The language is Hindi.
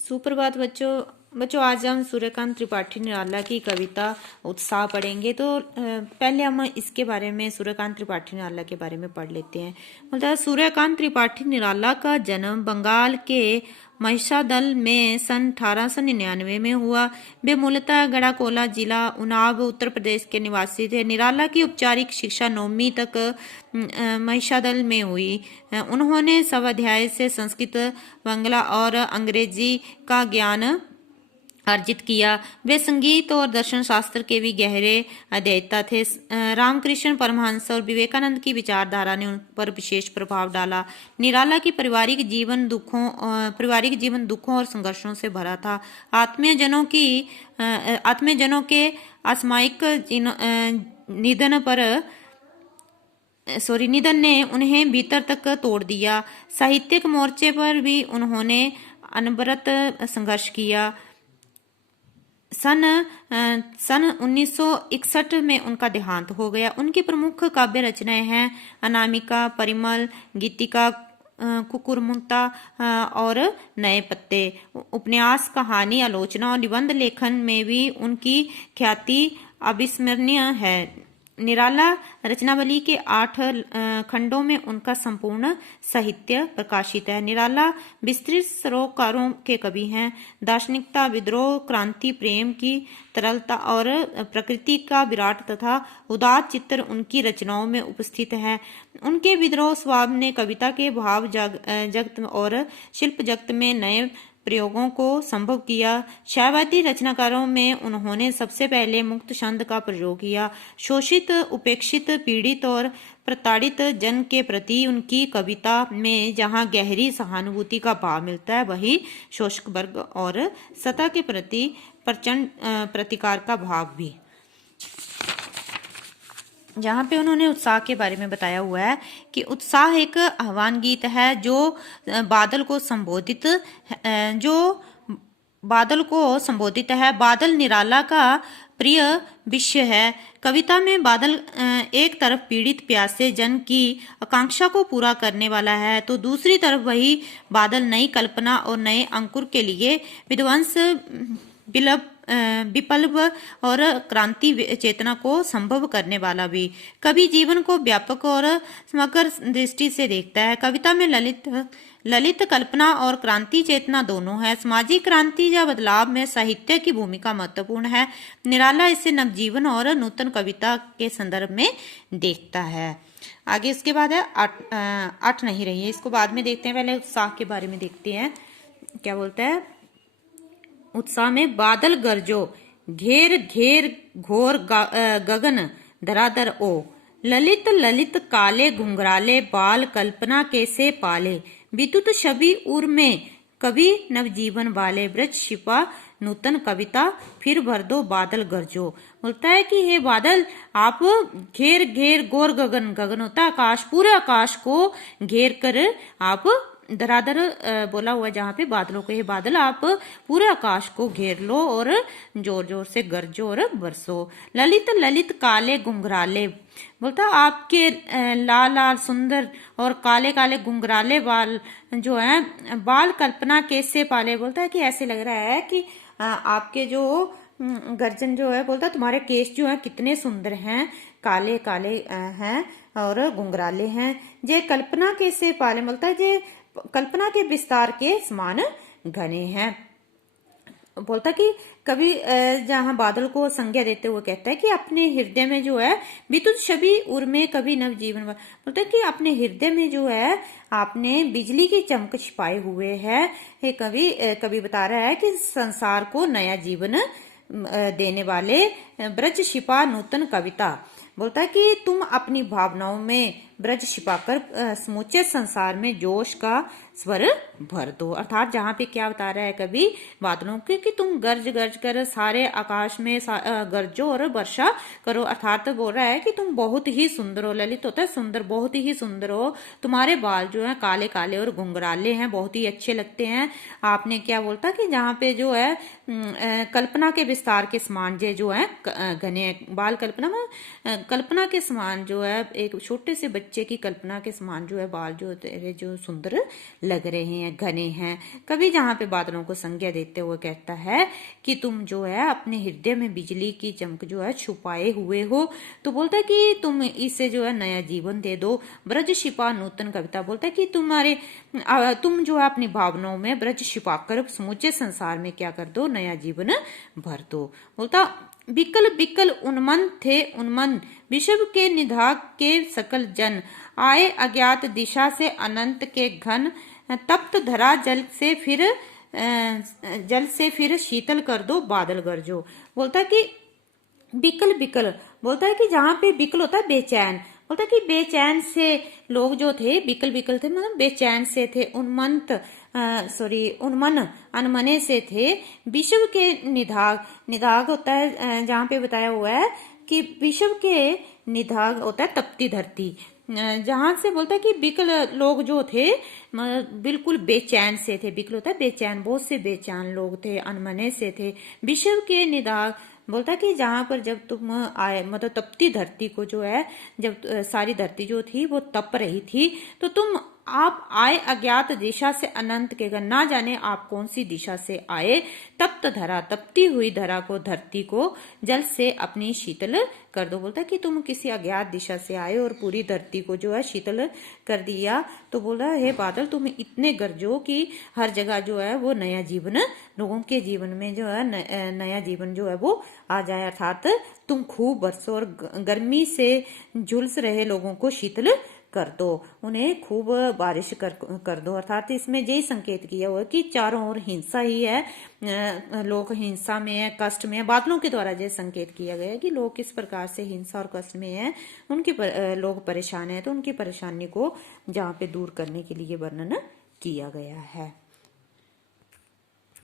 सुप्रभात बच्चों। बच्चों आज हम सूर्यकांत त्रिपाठी निराला की कविता उत्साह पढ़ेंगे। तो पहले हम इसके बारे में सूर्यकांत त्रिपाठी निराला के बारे में पढ़ लेते हैं। मतलब सूर्यकांत त्रिपाठी निराला का जन्म बंगाल के महिषादल में सन 1899 में हुआ। वे मूलतः गढ़ाकोला जिला उन्नाव उत्तर प्रदेश के निवासी थे। निराला की औपचारिक शिक्षा 9वीं तक महिषादल में हुई। उन्होंने स्वाध्याय से संस्कृत, बांग्ला और अंग्रेजी का ज्ञान अर्जित किया। वे संगीत और दर्शन शास्त्र के भी गहरे अध्येता थे। रामकृष्ण परमहंस और विवेकानंद की विचारधारा ने उन पर विशेष प्रभाव डाला। निराला की पारिवारिक जीवन दुखों और संघर्षों से भरा था। आत्मीयजनों के असामयिक निधन ने उन्हें भीतर तक तोड़ दिया। साहित्यिक मोर्चे पर भी उन्होंने अनवरत संघर्ष किया। सन 1961 में उनका देहांत हो गया। उनकी प्रमुख काव्य रचनाएं हैं अनामिका, परिमल, गीतिका, कुकुरमुक्ता और नए पत्ते। उपन्यास, कहानी, आलोचना और निबंध लेखन में भी उनकी ख्याति अविस्मरणीय है। निराला रचनावली के 8 खंडों में उनका संपूर्ण साहित्य प्रकाशित है। निराला विस्तृत सरोकारों के कवि हैं। दार्शनिकता, विद्रोह, क्रांति, प्रेम की तरलता और प्रकृति का विराट तथा उदात्त चित्र उनकी रचनाओं में उपस्थित है। उनके विद्रोह स्वभाव ने कविता के भाव जगत और शिल्प जगत में नए प्रयोगों को संभव किया। शैवाती रचनाकारों में उन्होंने सबसे पहले मुक्त छंद का प्रयोग किया। शोषित, उपेक्षित, पीड़ित और प्रताड़ित जन के प्रति उनकी कविता में जहाँ गहरी सहानुभूति का भाव मिलता है, वही शोषक वर्ग और सत्ता के प्रति प्रचंड प्रतिकार का भाव भी। जहाँ पे उन्होंने उत्साह के बारे में बताया हुआ है कि उत्साह एक आह्वान गीत है जो बादल को संबोधित है। बादल निराला का प्रिय विषय है। कविता में बादल एक तरफ पीड़ित प्यासे जन की आकांक्षा को पूरा करने वाला है, तो दूसरी तरफ वही बादल नई कल्पना और नए अंकुर के लिए विध्वंस, विप्लव और क्रांति चेतना को संभव करने वाला भी। कवि जीवन को व्यापक और समग्र दृष्टि से देखता है। कविता में ललित कल्पना और क्रांति चेतना दोनों है। सामाजिक क्रांति या बदलाव में साहित्य की भूमिका महत्वपूर्ण है। निराला इसे नवजीवन और नूतन कविता के संदर्भ में देखता है। आगे इसके बाद है आठ नहीं रही है, इसको बाद में देखते हैं। पहले उत्साह के बारे में देखते हैं क्या बोलता है। उत्साह में बादल गरजो, घेर घेर घोर गगन धराधर ओ, ललित ललित काले घुंघराले बाल कल्पना कैसे पाले, विद्युत छवि उर में कवि नवजीवन वाले, ब्रज छिपा नूतन कविता फिर भर दो बादल गरजो। बोलता है कि हे बादल, आप घेर घेर घोर गगन, गगन होता है आकाश, पूरे आकाश को घेर कर आप धराधर बोला हुआ जहाँ पे बादलों को, ये बादल आप पूरे आकाश को घेर लो और जोर जोर से गरजो और बरसो। ललित ललित काले घुंघराले, बोलता आपके लाल लाल सुंदर और काले काले घुंघराले बाल जो हैं, बाल कल्पना कैसे पाले। बोलता है कि ऐसे लग रहा है कि आपके जो गर्जन जो है, बोलता तुम्हारे केश जो है कितने सुंदर हैं, काले काले हैं और घुंघराले हैं। जे कल्पना कैसे पाले, बोलता है जे कल्पना के विस्तार के समान घने हैं। बोलता कि कभी जहाँ बादल को संज्ञा देते हुए कहता है कि अपने हृदय में जो है विद्युत छवि उर में कभी नवजीवन, बोलता है कि अपने हृदय में जो है आपने बिजली की चमक छिपाए हुए है। कवि बता रहा है कि संसार को नया जीवन देने वाले ब्रज छिपा नूतन कविता। बोलता है कि तुम अपनी भावनाओं में ब्रज छिपाकर समूचे संसार में जोश का स्वर भर दो। अर्थात जहाँ पे क्या बता रहा है कवि बादलों के कि तुम गर्ज गर्ज कर सारे आकाश में गरजो और वर्षा करो। अर्थात बोल रहा है कि तुम बहुत ही सुंदर हो। ललित होता है सुंदर, बहुत ही सुंदर हो। तुम्हारे बाल जो है काले काले और घुंघराले हैं, बहुत ही अच्छे लगते हैं। आपने क्या बोलता कि जहाँ पे जो है कल्पना के विस्तार के समान जो है घने बाल, कल्पना के समान जो है एक छोटे से बच्चे की कल्पना के समान जो है बाल जो तेरे जो सुंदर लग रहे हैं, घने हैं। कवि जहाँ पे बादलों को संज्ञा देते हुए कहता है कि तुम जो है अपने हृदय में बिजली की चमक जो है छुपाए हुए हो। तो बोलता है कि तुम इसे जो है नया जीवन दे दो। ब्रज छिपा नूतन कविता बोलता है कि तुम जो है अपनी भावनाओं में ब्रज छिपाकर समूचे संसार में क्या कर दो, नया जीवन भर दो। बोलता बिकल बिकल उन्मन थे उन्मन, विश्व के निधाग के सकल जन, आए अज्ञात दिशा से अनंत के घन, तप्त धरा जल से फिर शीतल कर दो बादल गरजो। बोलता है कि बिकल बिकल बोलता है कि जहाँ पे बिकल होता है बेचैन, बोलता है कि बेचैन से लोग जो थे, बिकल बिकल थे मतलब बेचैन से थे, उन्मन अनमने से थे। विश्व के निधाग, निधाग होता है जहाँ पे बताया हुआ है कि विश्व के निधाग होता है तपती धरती, जहां से बोलता है कि बिकल लोग जो थे बिल्कुल बेचैन से थे। बिकल होता है बेचैन, बहुत से बेचैन लोग थे, अनमने से थे। विश्व के निदाग बोलता है कि जहां पर जब तुम आए, मतलब तपती धरती को जो है, जब सारी धरती जो थी वो तप रही थी, तो आप आए अज्ञात दिशा से अनंत के घर, ना जाने आप कौन सी दिशा से आए। तप्त धरा, तपती हुई धरा को, धरती को जल से अपनी शीतल कर दो। बोलता है कि तुम किसी अज्ञात दिशा से आए और पूरी धरती को जो है शीतल कर दिया। तो बोला हे बादल तुम इतने गरजो कि हर जगह जो है वो नया जीवन, लोगों के जीवन में जो है नया जीवन जो है वो आ जाए। अर्थात तुम खूब बरसो और गर्मी से झुलस रहे लोगों को शीतल कर दो, उन्हें खूब बारिश कर दो। अर्थात इसमें यही संकेत किया हुआ है कि चारों ओर हिंसा ही है, लोग हिंसा में है, कष्ट में है। बादलों के द्वारा यह संकेत किया गया है कि लोग किस प्रकार से हिंसा और कष्ट में है, लोग परेशान है, तो उनकी परेशानी को जहाँ पे दूर करने के लिए वर्णन किया गया है।